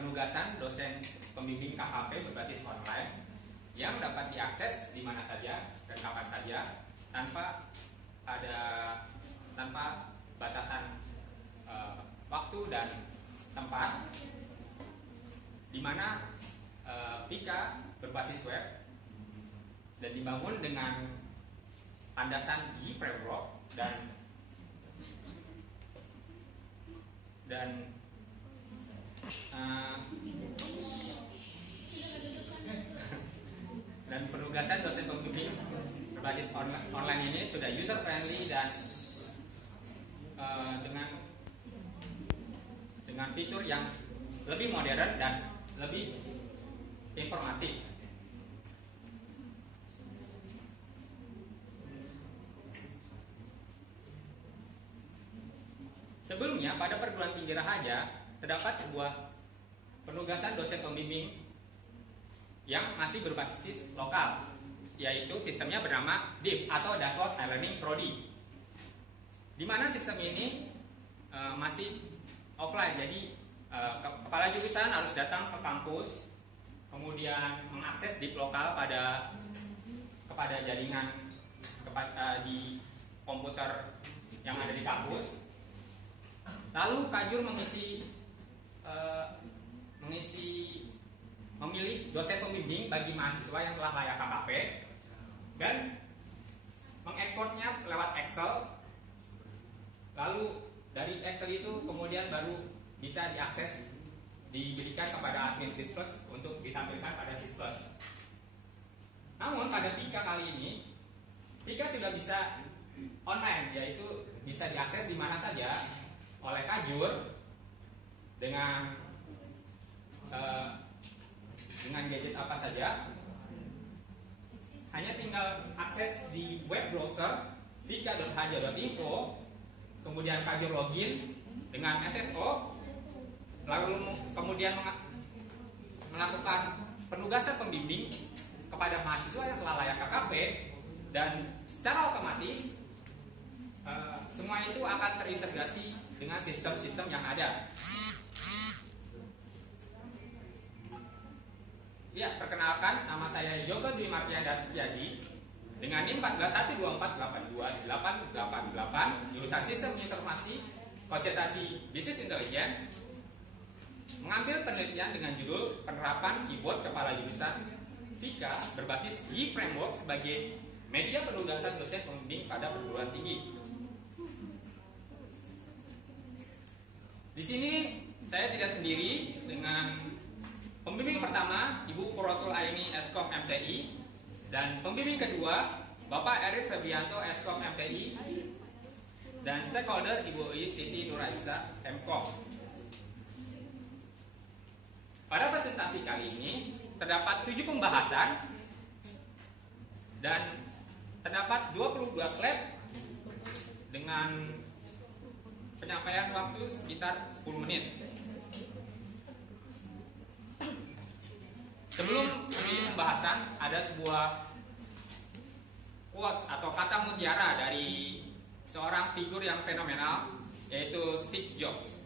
penugasan dosen pembimbing KKP berbasis online yang dapat diakses di mana saja dan kapan saja tanpa batasan waktu dan tempat, di mana Vika berbasis web dan dibangun dengan landasan Yi Framework dan penugasan dosen pembimbing berbasis online ini sudah user friendly dan dengan fitur yang lebih modern dan lebih informatif. Sebelumnya pada perguruan tinggi Rahaja terdapat sebuah penugasan dosen pembimbing yang masih berbasis lokal, yaitu sistemnya bernama DIP atau Dashboard E-Learning Prodi, di mana sistem ini masih offline. Jadi kepala jurusan harus datang ke kampus, kemudian mengakses DIP lokal kepada jaringan di komputer yang ada di kampus. Lalu Kajur memilih dosen pembimbing bagi mahasiswa yang telah layak KKP dan mengekspornya lewat Excel. Lalu dari Excel itu kemudian baru bisa diakses, diberikan kepada admin Sisplus untuk ditampilkan pada Sisplus. Namun pada Vika kali ini, Vika sudah bisa online, yaitu bisa diakses di mana saja oleh Kajur dengan gadget apa saja. Hanya tinggal akses di web browser vika.haja.info, kemudian Kajur login dengan SSO, lalu kemudian melakukan penugasan pembimbing kepada mahasiswa yang telah layak KKP, dan secara otomatis semua itu akan terintegrasi dengan sistem-sistem yang ada. Ya, perkenalkan, nama saya Yoko Dwi Martianda Setiaji dengan NIM 14124828888, jurusan Sistem Informasi Konsentrasi Bisnis Intelligence, mengambil penelitian dengan judul Penerapan Keyboard Kepala Jurusan Vika berbasis Yi Framework sebagai media penugasan dosen pembimbing pada perguruan tinggi. Di sini saya tidak sendiri, dengan pembimbing pertama Ibu Purwotul Aini Eskom MTI dan pembimbing kedua Bapak Erik Febrianto Eskom MTI dan stakeholder Ibu Siti Nuraisa Mkom. Pada presentasi kali ini terdapat 7 pembahasan dan terdapat 22 slide dengan penyampaian waktu sekitar 10 menit. Sebelum menuju pembahasan, ada sebuah quotes atau kata mutiara dari seorang figur yang fenomenal, yaitu Steve Jobs.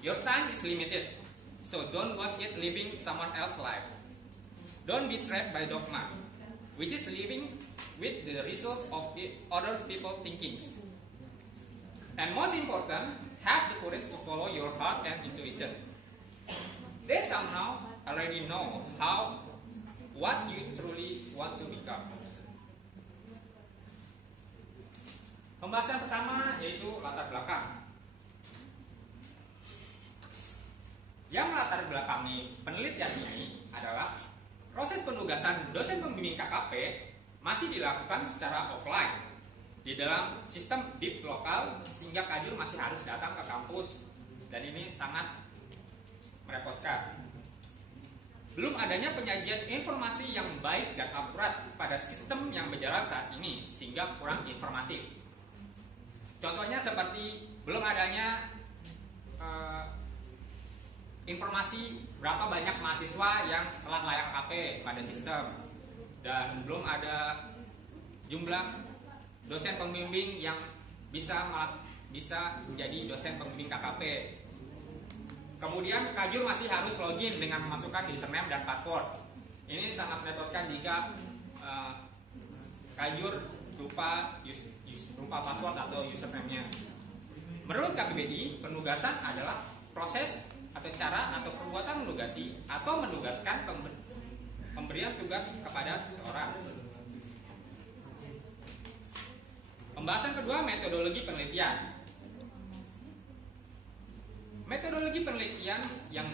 Your time is limited, so don't waste it living someone else's life. Don't be trapped by dogma, which is living with the results of other people's thinkings. And most important, have the courage to follow your heart and intuition. They somehow already know what you truly want to become. Pembahasan pertama yaitu latar belakang. Yang melatar belakangi penelitian ini adalah proses penugasan dosen pembimbing KKP masih dilakukan secara offline di dalam sistem DIP lokal, sehingga Kajur masih harus datang ke kampus, dan ini sangat merepotkan. Belum adanya penyajian informasi yang baik dan akurat pada sistem yang berjalan saat ini, sehingga kurang informatif. Contohnya seperti belum adanya informasi berapa banyak mahasiswa yang telah layak KKP pada sistem, dan belum ada jumlah dosen pembimbing yang bisa menjadi dosen pembimbing KKP. Kemudian kajur masih harus login dengan memasukkan username dan password. Ini sangat merepotkan jika kajur lupa password atau username-nya. Menurut KBBI, penugasan adalah proses atau cara atau perbuatan menugasi atau menugaskan pemberian tugas kepada seseorang. Pembahasan kedua, metodologi penelitian. Metodologi penelitian yang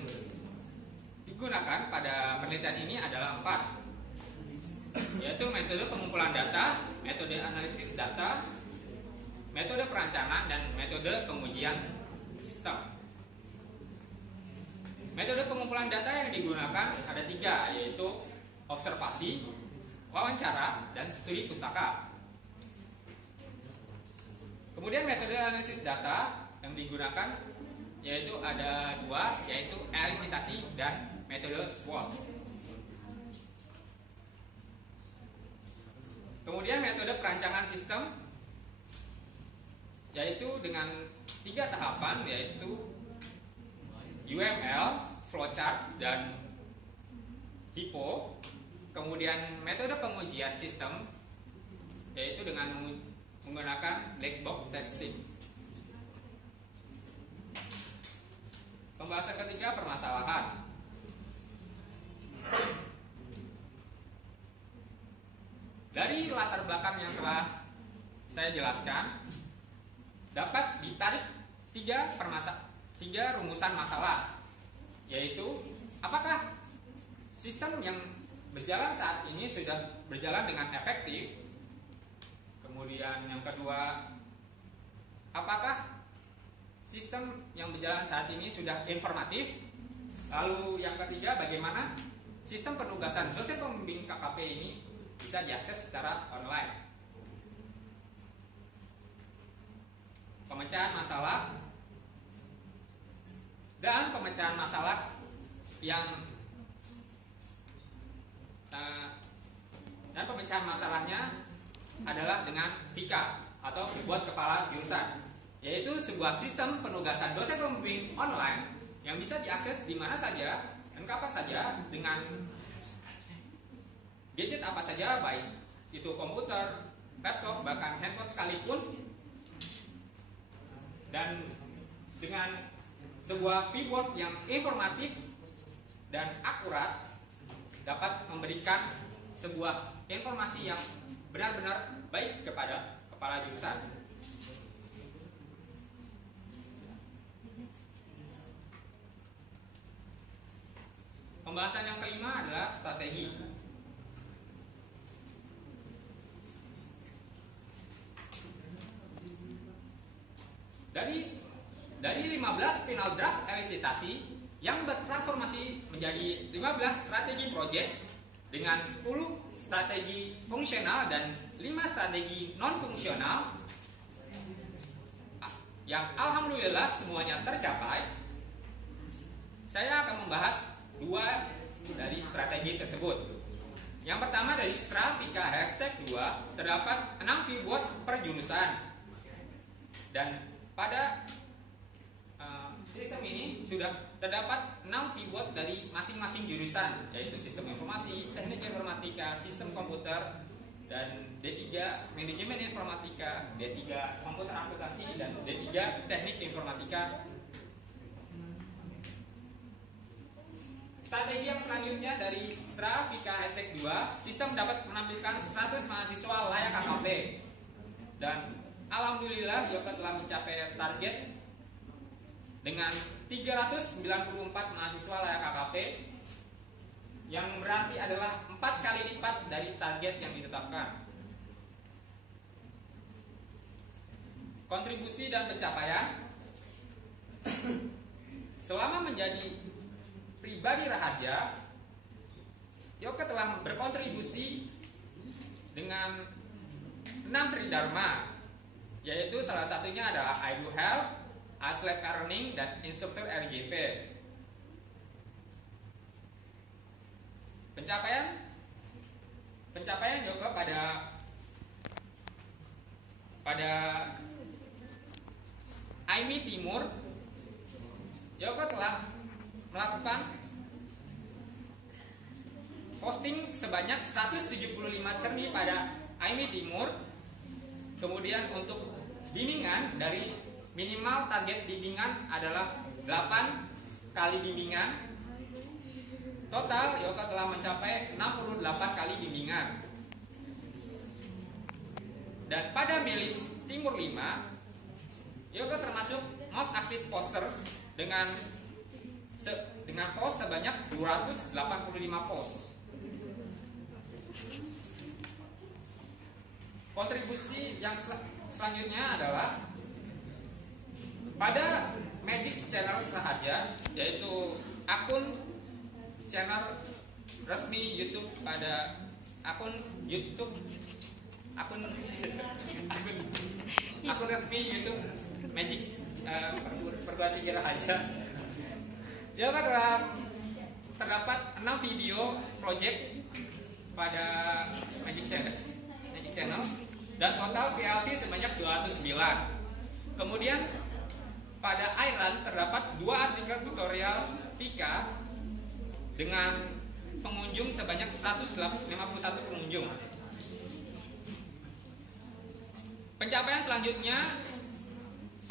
digunakan pada penelitian ini adalah 4, yaitu metode pengumpulan data, metode analisis data, metode perancangan, dan metode pengujian sistem. Metode pengumpulan data yang digunakan ada 3, yaitu observasi, wawancara, dan studi pustaka. Kemudian metode analisis data yang digunakan yaitu ada 2, yaitu elisitasi dan metode SWOT. Kemudian metode perancangan sistem yaitu dengan 3 tahapan, yaitu UML, flowchart, dan HIPPO. Kemudian metode pengujian sistem yaitu dengan menggunakan black box testing. Pembahasan ketiga, permasalahan. Dari latar belakang yang telah saya jelaskan, dapat ditarik 3 rumusan masalah, yaitu apakah sistem yang berjalan saat ini sudah berjalan dengan efektif. Kemudian yang kedua, apakah sistem yang berjalan saat ini sudah informatif. Lalu yang ketiga, bagaimana sistem penugasan dosen pembimbing KKP ini bisa diakses secara online. Pemecahan masalah dan pemecahan masalah yang dan pemecahan masalahnya adalah dengan VIKA atau dibuat kepala jurusan, yaitu sebuah sistem penugasan dosen pembimbing online yang bisa diakses di mana saja dan kapan saja dengan gadget apa saja, baik itu komputer, laptop, bahkan handphone sekalipun, dan dengan sebuah keyboard yang informatif dan akurat dapat memberikan sebuah informasi yang benar-benar baik kepada kepala jurusan. Pembahasan yang kelima adalah strategi. Dari 15 final draft elisitasi yang bertransformasi menjadi 15 strategi project dengan 10 strategi fungsional dan 5 strategi non-fungsional yang alhamdulillah semuanya tercapai. Saya akan membahas 2 dari strategi tersebut. Yang pertama, dari Stravika #2 terdapat 6 VBOT per jurusan, dan pada sistem ini sudah terdapat 6 VBOT dari masing-masing jurusan, yaitu sistem informasi, teknik informatika, sistem komputer, dan D3 manajemen informatika, D3 komputer akuntansi, dan D3 teknik informatika. Strategi yang selanjutnya dari Stravika #2, sistem dapat menampilkan 100 mahasiswa layak KKP, dan alhamdulillah Yoka telah mencapai target dengan 394 mahasiswa layak KKP, yang berarti adalah 4 kali lipat dari target yang ditetapkan. Kontribusi dan pencapaian. Selama menjadi pribadi rahaja, Yoka telah berkontribusi dengan 6 tridharma, yaitu salah satunya adalah I Do Help, Aslab Earning, dan Instruktur RJP. Pencapaian Yoka pada AIMI Timur, Yoka telah melakukan posting sebanyak 175 cermin pada AIMI Timur. Kemudian untuk bimbingan, dari minimal target bimbingan adalah 8 kali bimbingan. Total Yoko telah mencapai 68 kali bimbingan. Dan pada Melis Timur 5, Yoko termasuk most active posters dengan post sebanyak 285 post. Kontribusi yang selanjutnya adalah pada Magic Channel Raharja, yaitu channel resmi YouTube pada akun resmi YouTube Magic Perguruan Tinggi Raharja. Dia terdapat 6 video project pada Magic Channel dan total VLC sebanyak 209. Kemudian pada Iran terdapat 2 artikel tutorial Pika dengan pengunjung sebanyak 151 pengunjung. Pencapaian selanjutnya,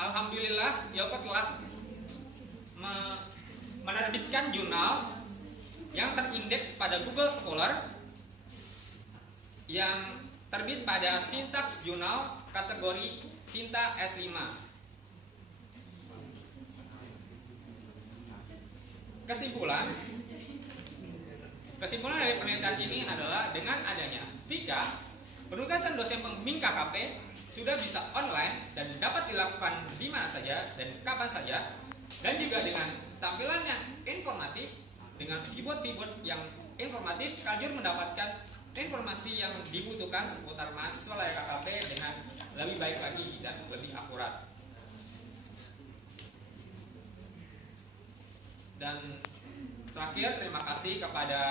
alhamdulillah Yoko telah menerbitkan jurnal yang terindeks pada Google Scholar yang terbit pada Syntax Journal kategori Sinta S5. Kesimpulan dari penelitian ini adalah dengan adanya Vika, penugasan dosen pembimbing KKP sudah bisa online dan dapat dilakukan di mana saja dan kapan saja, dan juga dengan tampilan yang informatif dengan keyboard yang informatif, Kajur mendapatkan informasi yang dibutuhkan seputar mahasiswa layak KKP dengan lebih baik lagi dan lebih akurat. Dan terakhir, terima kasih kepada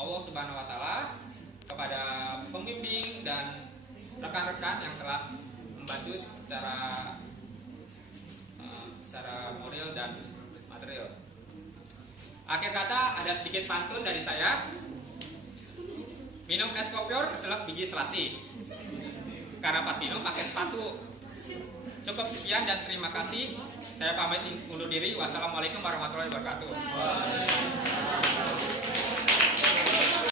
Allah Subhanahu wa Ta'ala, kepada pembimbing dan rekan-rekan yang telah membantu secara moral dan material. Akhir kata, ada sedikit pantun dari saya. Minum es kopior keselak biji selasi, karena pas minum pakai sepatu. Cukup sekian dan terima kasih. Saya pamit undur diri. Wassalamualaikum warahmatullahi wabarakatuh.